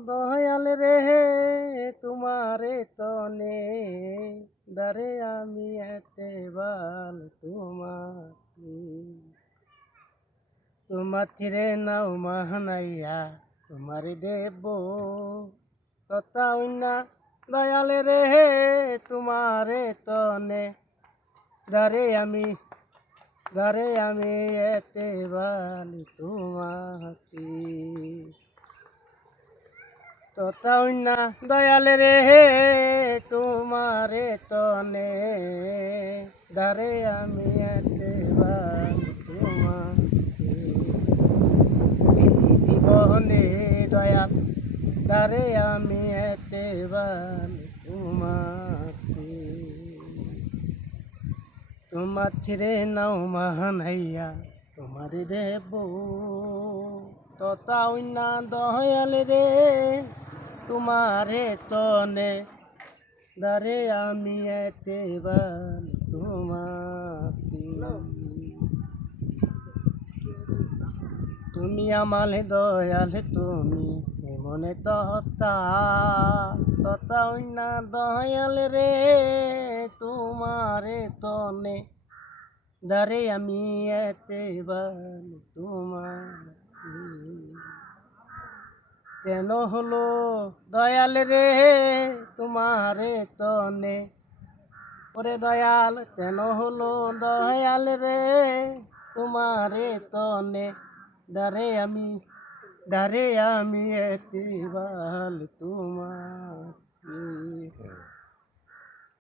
দয়াল রে তোমারে তনে দারে আমি এতেবাল তোমার থিরে নাও মাহানাইয়া তোমারে দেব তথা উন্না দয়াল রে তোমারে তনে দারে আমি এতেবাল তোমাকে তথা উন্না দয়াল রে তোমারে তনে দারে আমি এতেবাল তোমাকে জীবনে দয়াল দারে আমি এতেবাল তোমাকে তোমার ছিড়ে নাও মাহানাইয়া তোমারে দেব তথা উন্না দয়াল রে তোমারে তনে দারে আমি এতেবাল তোমাকে তুমি আমালে দয়াল তুমি মনে তথা উন্না দয়াল রে তোমারে তনে দারে আমি এতেবাল তোমাকে কেন হলো দয়াল রে তোমারে তনে ওরে দয়াল কেন হলো দয়াল রে তোমারে তনে দারে আমি এতেবাল তোমাকে